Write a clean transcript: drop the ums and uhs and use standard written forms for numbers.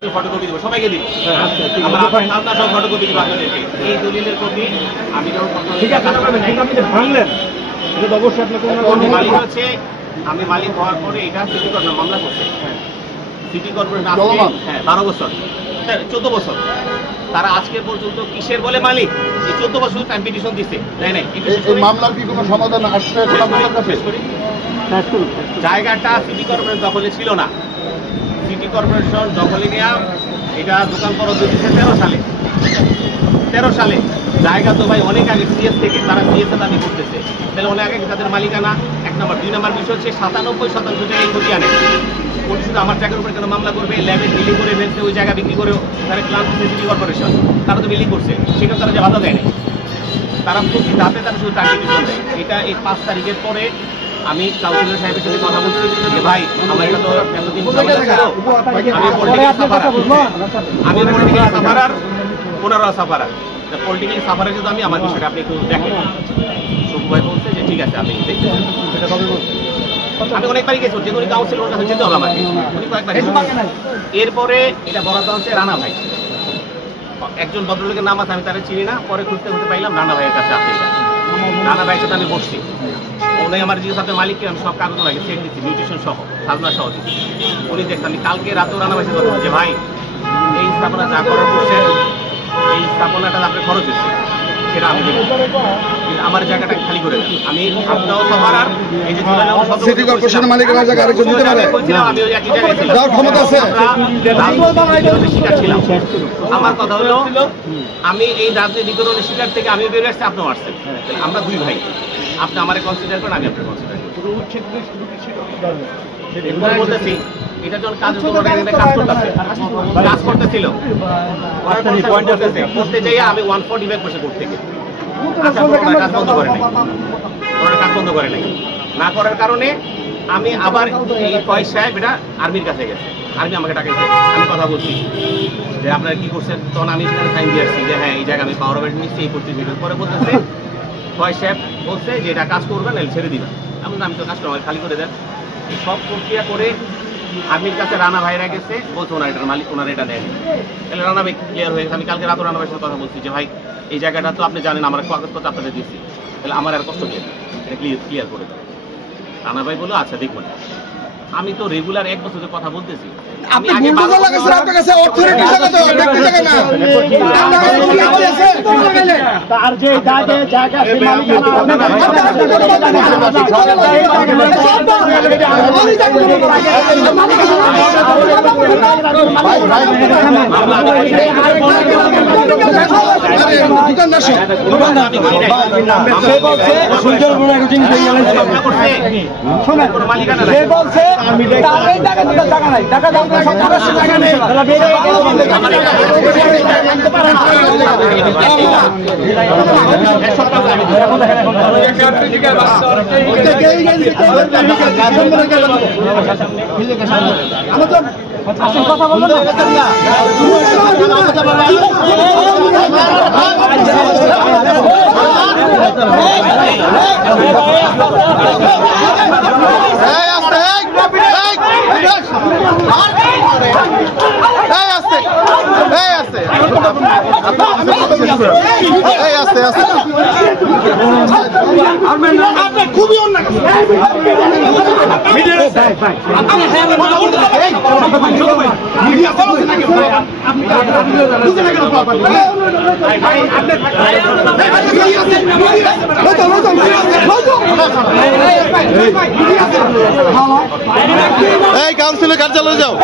photocopy দিব সবাইকে দিব আমরা আপনার সব ফটোকপি দিব আপনাদেরকে এই দলিলের কপি আমি যখন ঠিক আছে আপনি ভাঙলেন এটা অবশ্যই আপনাকে মালিক হচ্ছে আমি মালিক হওয়ার পরে এটা সিটি কর্পোরেশন মামলা করছে সিটি কর্পোরেশন হ্যাঁ 12 বছর 14 বছর তারা আজকে পর্যন্ত কিসের বলে মালিক এই 14 বছর টাইম পিটিশন দিচ্ছে তাই নাই এই মামলার কি কোনো সমাধান আসছে জায়গাটা সিটি কর্পোরেশন দখলে ছিল না সিটি কর্পোরেশন দখলে নেওয়া এটা দোকান করা 13 সালে জায়গা তো ভাই অনেক আগে সিএস থেকে তারা সিএস দাবি করতেছে তাহলে অনেক আগে তাদের মালিকানা 1 নম্বর 2 নম্বর বিষয় হচ্ছে 97% জায়গায় ক্ষতি আনে পুলিশ শুধু আমার জায়গার উপরে কেন মামলা করবে ল্যাবে বিলি করে ফেলছে ওই জায়গা বিক্রি করে তারা প্ল্যান করছে সিটি কর্পোরেশন তারা তো বিলি করছে সেখানে তারা যে বাধা দেয় না তারা প্রতি ধাপে তারা শুধু টাকা দিতে দেয় এটা এই 5 তারিখের পরে আমি কাউন্সিলর সাহেবের সাথে কথা বলছি যে ভাই আমার এটা তো এতদিন আমি পলিটিক্যাল সাফারার ওনারা সাফারার পলিটিক্যাল সাফারার যদি আমি আমার বিষয়টা আপনি একটু দেখেন শুভ ভাই বলছে যে ঠিক আছে আমি দেখতেছি সেটা কবে বলছে আমি অনেকবারই গেছি যে উনি কাউন্সিলর কাছে যেতে হবে আমাকে উনি কয়েকবার এরপরে এটা বরাদ্দ হচ্ছে রানা ভাই একজন ভদ্রলোকের নাম আছে আমি তারা চিনি না পরে খুঁজতে খুঁজতে পাইলাম রানা ভাইয়ের কাছে আছে রানা ভাইয়ের সাথে আমি বসছি উনি আমার যে সাথে মালিককে আমি সব কাগজ লাগে সেন্ড দিচ্ছি নিউট্রিশন সহ সাজনা সহ দিচ্ছি উনি দেখছেন আমি কালকে রাতেও রানা ভাইয়ের কথা বলছি ভাই এই স্থাপনা যা করার করছে এই স্থাপনাটা আপনার খরচ হচ্ছে সেটা আমি দেখি কিন্তু আমার জায়গাটা খালি করে দেন আমি আপনাও সবার আর এই যে সিটি কর্পোরেশনের মালিকের জায়গা আরেকজন দিতে পারে আমি ওই একই জায়গায় ছিলাম যাওয়ার ক্ষমতা আছে শিকার ছিলাম আমার কথা হলো আমি এই রাজনীতিকরণের শিকার থেকে আমি বেরিয়ে আসছি আপনিও আসছেন আমরা দুই ভাই আপনি আমারে কনসিডার করেন আমি আপনার কনসিডার করি বলতেছি এটা যখন কাজ করতেছিল করতে যাই আমি 145 বসে করতে গিয়ে কাজ বন্ধ করে নাই কাজ বন্ধ করে নাই না করার কারণে আমি আবার এই ফয়েজ সাহেব এটা আর্মির কাছে গেছে আর্মি আমাকে ডাকেছে আমি কথা বলছি যে আপনারা কি করছেন তখন আমি সেখানে সাইন দিয়ে আসছি যে হ্যাঁ এই জায়গায় আমি পাওয়ার অফ নিচ্ছি এই করতেছি পরে বলতেছে ফয়েজ সাহেব বলছে যে এটা কাজ করবেন নাহলে ছেড়ে দিবেন আমি তো কাজটা আমার খালি করে দেন সব প্রক্রিয়া করে আর্মির কাছে রানা ভাইরা গেছে বলছে ওনার এটার মালিক ওনার এটা নেয়নি তাহলে রানা ভাই ক্লিয়ার হয়ে গেছে আমি কালকে রাতে রানা ভাইয়ের সাথে কথা বলছি যে ভাই এই জায়গাটা তো আপনি জানেন আমার কাগজপত্র আপনাদের দিচ্ছি তাহলে আমার আর কষ্ট দিয়ে এটা ক্লিয়ার করে দেন রানা ভাই বললো আচ্ছা দেখবেন আমি তো রেগুলার 1 বছরের কথা বলতেছি আপনি বুলডোজার লাগাইছেন আপনার কাছে অথরিটি জায়গা তো ব্যক্তি জায়গা না তার যে জায়গা সে কথা বলবো খুবই অন্যায় এই কাউন্সিলের কার্যালয়ে যাও